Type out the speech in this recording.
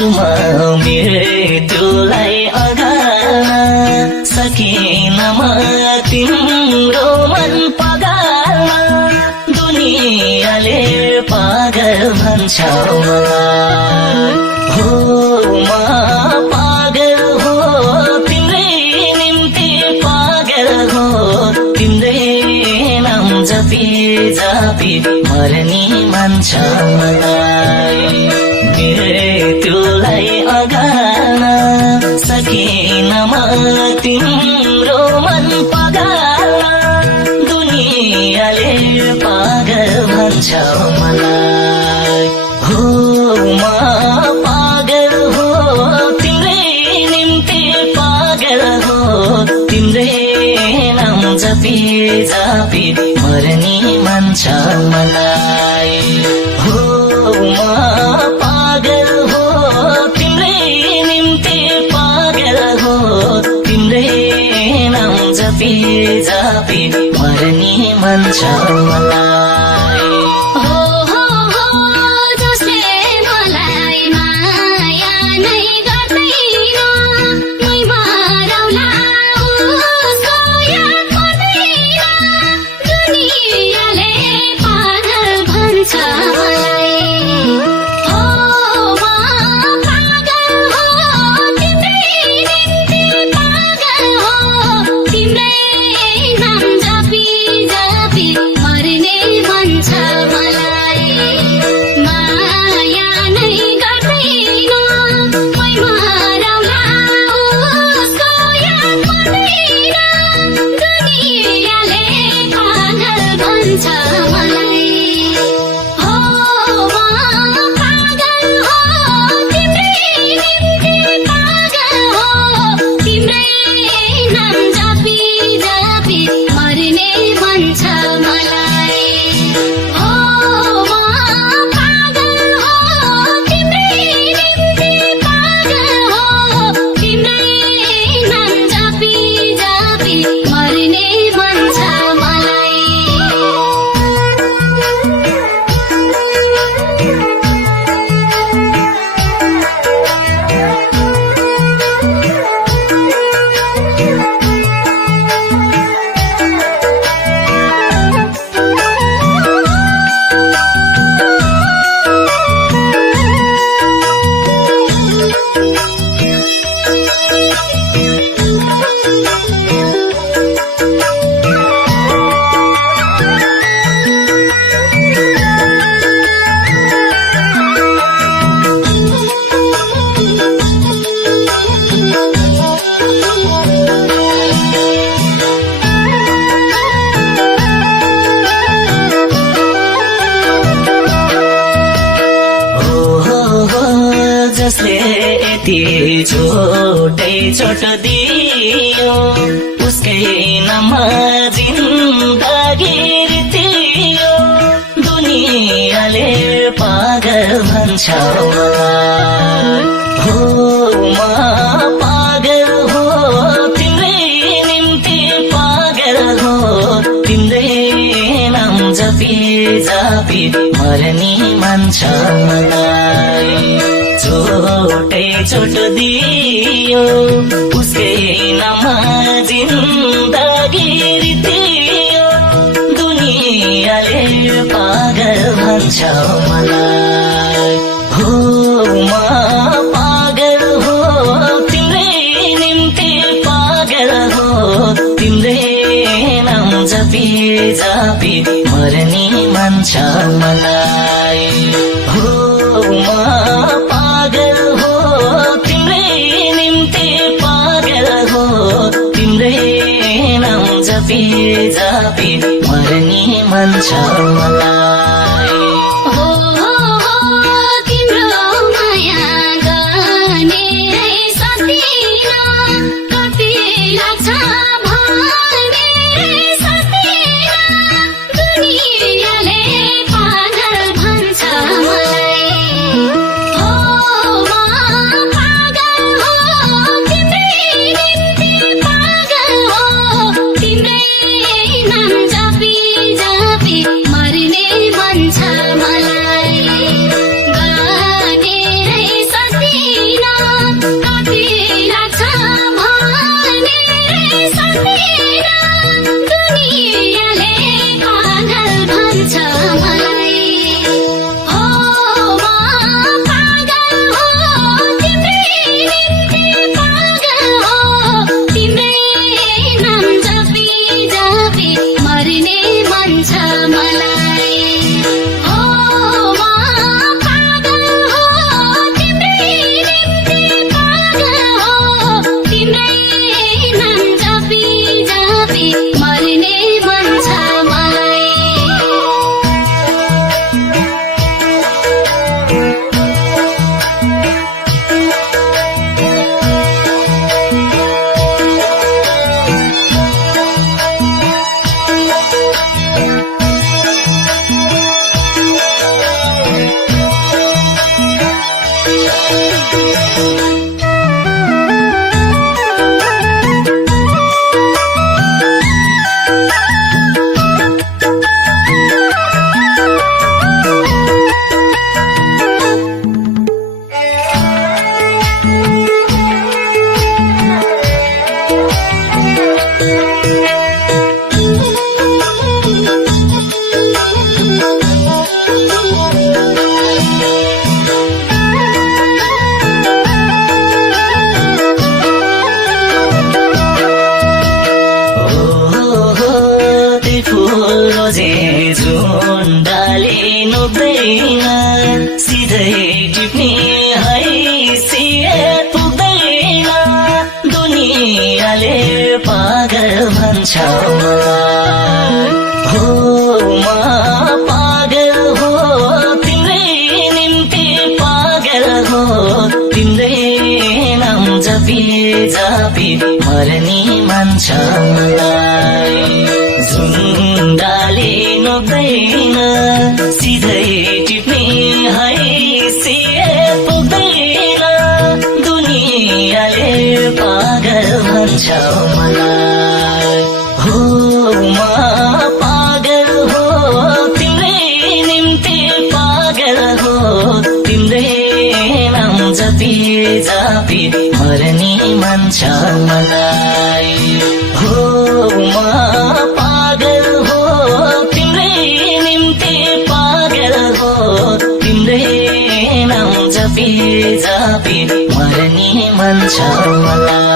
सक्छु म मृत्युलाई अगाल्न सकिन म तिम्रो मन पगाल्न दुनियाँले पागल भन्छ मलाई हो म पागल हो तिम्रै निम्ति पागल हो तिम्रै नाम जपी जपी मर्ने मन छ मलाई मृत्युलाई अगाल्न सकिन म तिम्रो मन पगाल्न दुनियाँले पागल भन्छ मलाई हो म पागल हो तिम्रै निम्ति पागल हो तिम्रै नाम जपी जपी मर्ने मन छ मलाई हो म पागल हो तिम्रै निम्ति पागल हो तिम्रै नाम जपी जपी मर्ने मन छ मलाई जसले यति छोटै छोट दियो उसकै नाममा जिन्दगी थियो दुनियाँले पागल भन्छ हो म पागल हो तिम्रै निम्ति पागल हो तिम्रै नाम जपी जपी मर्ने मन छ मलाई छोटै छोट दियो उसकै नाममा जिन्दगी थियो दुनियाँले पागल भन्छ मलाई हो म पागल हो तिम्रै निम्ति पागल हो तिम्रै नाम जपी जपी मर्ने मन छ मलाई हो म पागल हो तिम्रै निम्ति पागल हो तिम्रै नाम जपी जपी मर्ने मन छ मलाई मर्ने रोजे जुन डाले नुक्दैन सिधै टिप्ने हैसियत पुग्दैन दुनियाँले पागल भन्छ हो म पागल हो तिम्रै निम्ति पागल हो तिम्रै नाम जपी जपी मर्ने मन छ मलाई जुन डाले नोक्दैन सिधै टिप्ने हैसियत पुग्दैन दुनियाँले पागल भन्छ मलाई हो म पागल हो तिम्रै निम्ति पागल हो तिम्रै नाम जपी जपी मर्ने मन छ मलाई हो म पागल हो तिम्रै निम्ति पागल हो तिम्रै नाम जपी जपी मर्ने मन छ मलाई